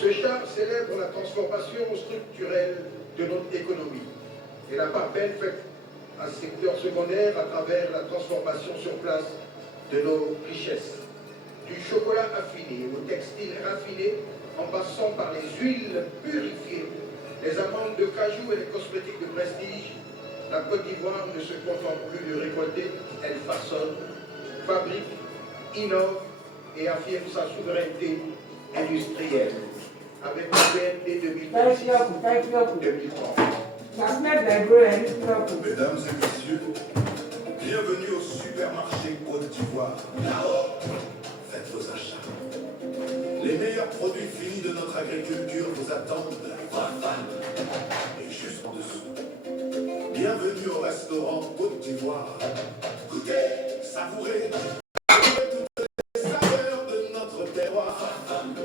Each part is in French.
Ce char célèbre la transformation structurelle de notre économie et la part belle faite à ce secteur secondaire à travers la transformation sur place de nos richesses. Du chocolat affiné au textile raffiné, en passant par les huiles purifiées, les amandes de cajou et les cosmétiques de prestige, la Côte d'Ivoire ne se contente plus de récolter, elle façonne, fabrique, innove et affirme sa souveraineté industrielle avec le PND 2026-2030. Mesdames et messieurs, bienvenue au supermarché Côte d'Ivoire. Là-haut, faites vos achats. Les meilleurs produits finis de notre agriculture vous attendent. Et juste en dessous. Bienvenue au restaurant Côte d'Ivoire. Goûtez, savourez. Les saveurs de notre terroir.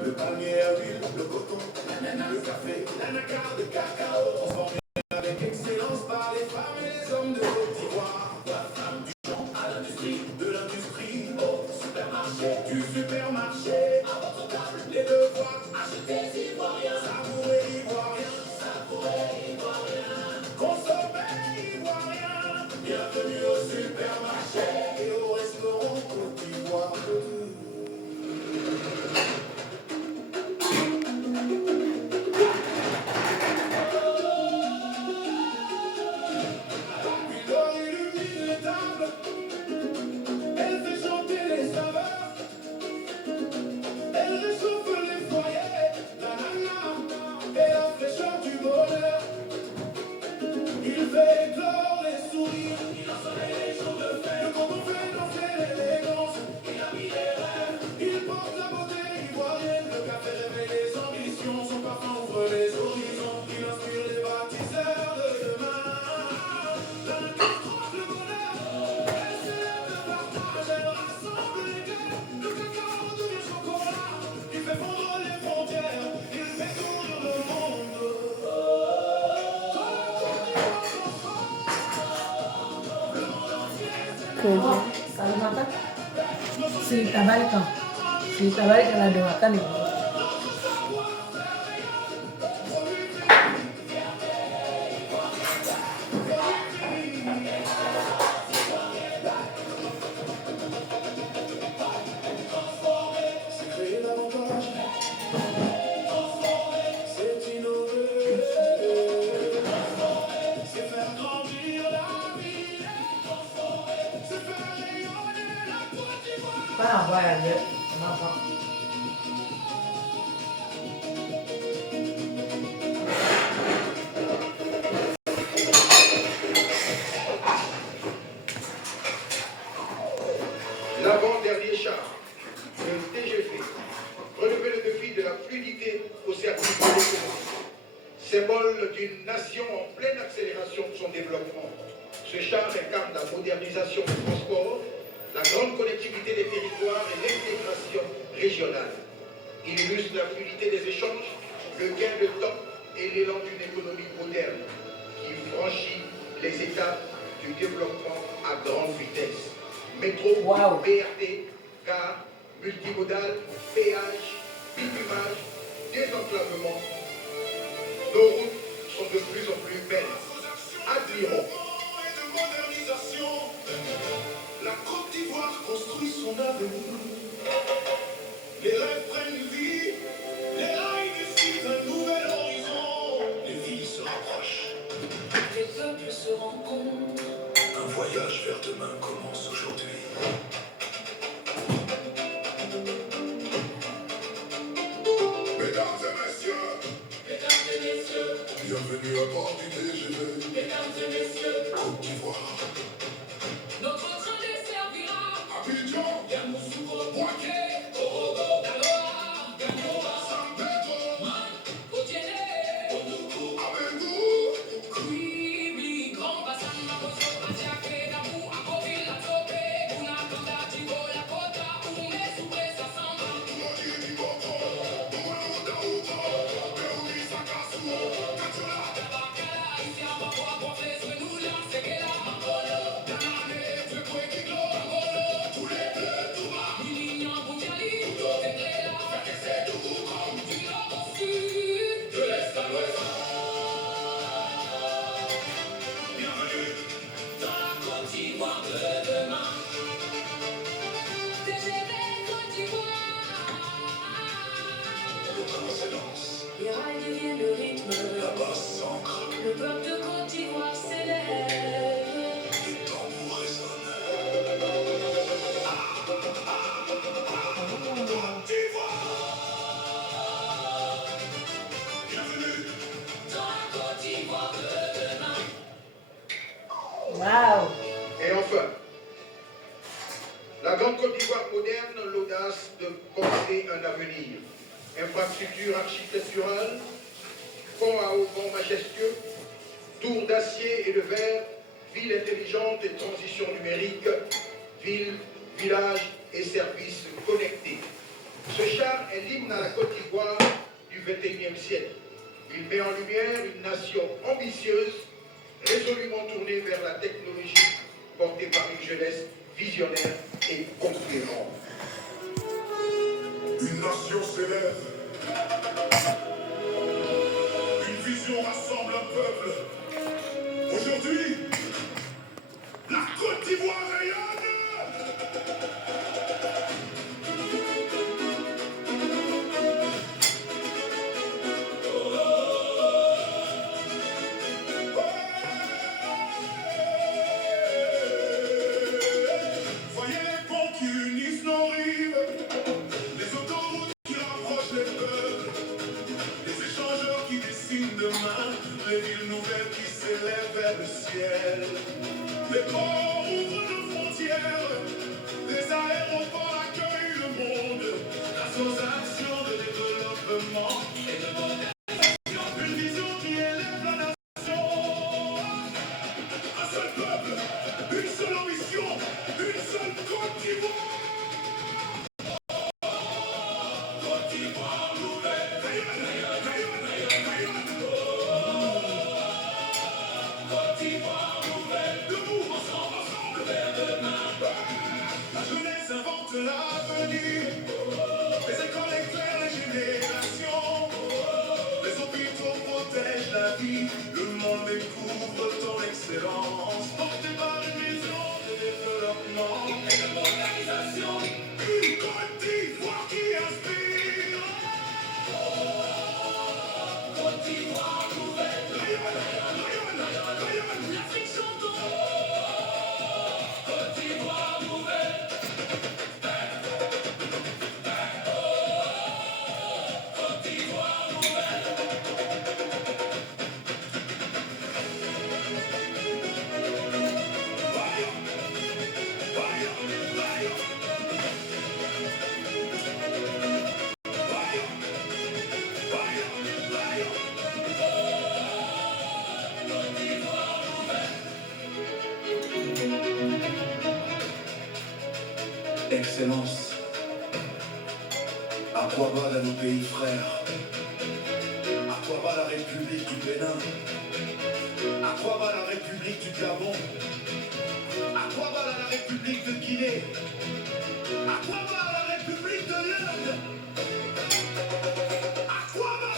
Le palmier à huile, le coton, le café, l'anacarde, le cacao. Transformé avec excellence par les femmes et les hommes de Côte d'Ivoire. Du champ à l'industrie, de l'industrie au supermarché, du supermarché à votre table. Les devoirs, achetez ivoirien, savourez ivoirien, consommez ivoirien. Bienvenue au supermarché et au restaurant Côte d'Ivoire. Si tabari kan ada makan nih. Apa ya dia? Kenapa? L'avant-dernier char, le TGV, relever le défi de la fluidité au service de l'économie. Symbole d'une nation en pleine accélération de son développement, ce char incarne la modernisation du transport, la grande connectivité des territoires et l'intégration régionale. Il illustre la fluidité des échanges, le gain de temps et l'élan d'une économie moderne qui franchit les étapes du développement à grande vitesse. Métro, BRT, gare, multimodal, péage, bitumage, désenclavement. Nos routes sont de plus en plus belles. Admirons. La Côte d'Ivoire construit son avenir. Les rêves prennent vie, les rails décident un nouvel horizon. Les villes se rapprochent, les peuples se rencontrent. Un voyage vers demain commence aujourd'hui. Mesdames et messieurs, bienvenue à bord du TGV. Mesdames et messieurs, Côte d'Ivoire. Notre train desservira Abidjan. Les rails deviennent le rythme. La basse s'ancre. Le peuple de Côte d'Ivoire s'élève. Les tambours résonnent. Côte d'Ivoire. Bienvenue dans la Côte d'Ivoire de demain. Waouh! Et enfin, la grande Côte d'Ivoire moderne, l'audace de penser un avenir. Infrastructure architecturale, pont à auvents majestueux, tours d'acier et de verre, ville intelligente et transition numérique, ville, village et services connectés. Ce char est l'hymne à la Côte d'Ivoire du XXIe siècle. Il met en lumière une nation ambitieuse, résolument tournée vers la technologie, portée par une jeunesse visionnaire et conquérante. Une nation s'élève. Une vision rassemble un peuple. Aujourd'hui, la Côte d'Ivoire rayonne. Voyez les ponts qui unissent nos rives, les autoroutes qui rapprochent les peuples, les échangeurs qui dessinent demain, les villes nouvelles qui s'élèvent vers le ciel. Les ports ouvrent nos frontières, les aéroports accueillent le monde, grâce aux actions de développement et de modernisation. Une vision qui élève la nation. Un seul peuple, une seule ambition, une seule Côte d'Ivoire. Côte d'Ivoire nouvelle, rayonne, rayonne, rayonne, rayonne. Côte d'Ivoire nouvelle, debout, ensemble, vers demain. La jeunesse invente l'avenir, les écoles éclairent les générations, les hôpitaux protègent la vie, le monde découvre ton excellence, porté par une vision de développement et de modernisation. Une Côte d'Ivoire qui inspire. Côte d'Ivoire nouvelle, rayonne, rayonne, rayonne. L'Afrique chantons. Côte d'Ivoire nouvelle. Côte d'Ivoire nouvelle. Excellence, à quoi va dans nos pays frères? À quoi va la République du Bénin? À quoi va la République du Gabon? À quoi va la République de Guinée? À quoi va la République de l'Inde? À quoi va?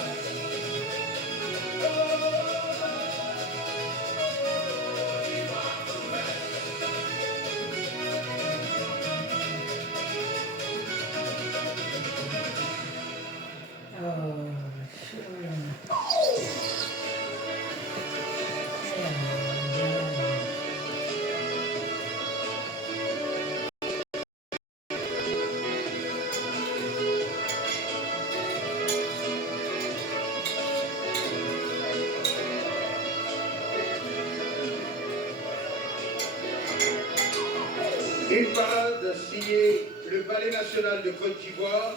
Une parade signée le Palais national de Côte d'Ivoire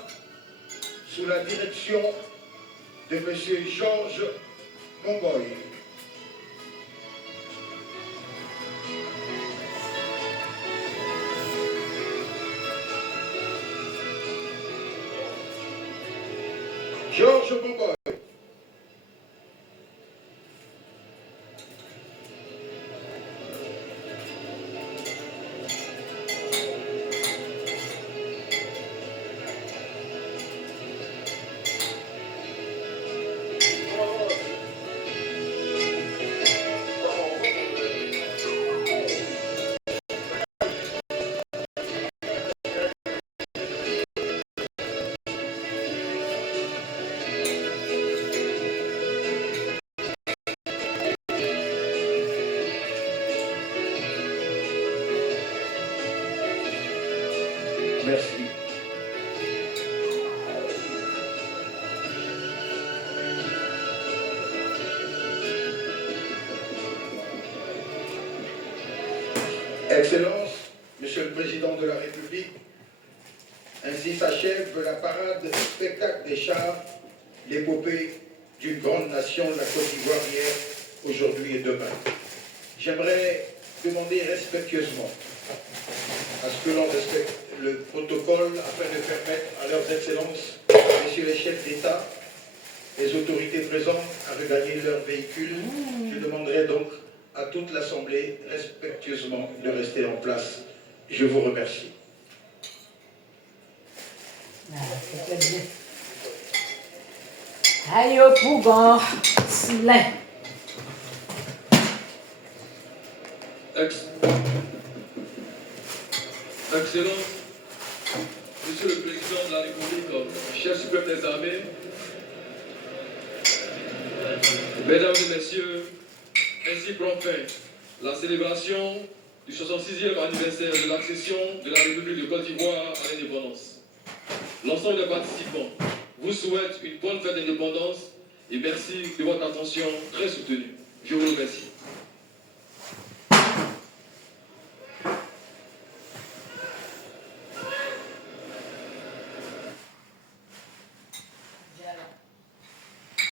sous la direction de M. Georges Mongoy. Georges Mongoy. Merci. Excellences, Monsieur le Président de la République, ainsi s'achève la parade spectacle des chars, l'épopée d'une grande nation, la Côte d'Ivoire, hier, aujourd'hui et demain. J'aimerais demander respectueusement à ce que l'on respecte le protocole afin de permettre à leurs excellences, messieurs les chefs d'État, les autorités présentes à regagner leur véhicule. Je demanderai donc à toute l'Assemblée respectueusement de rester en place. Je vous remercie. Ayo Pougon, Slin. Excellence, Monsieur le Président de la République, chef suprême des armées, Mesdames et Messieurs, ainsi prend fin la célébration du 66e anniversaire de l'accession de la République de Côte d'Ivoire à l'indépendance. L'ensemble des participants vous souhaite une bonne fête d'indépendance et merci de votre attention très soutenue. Je vous remercie.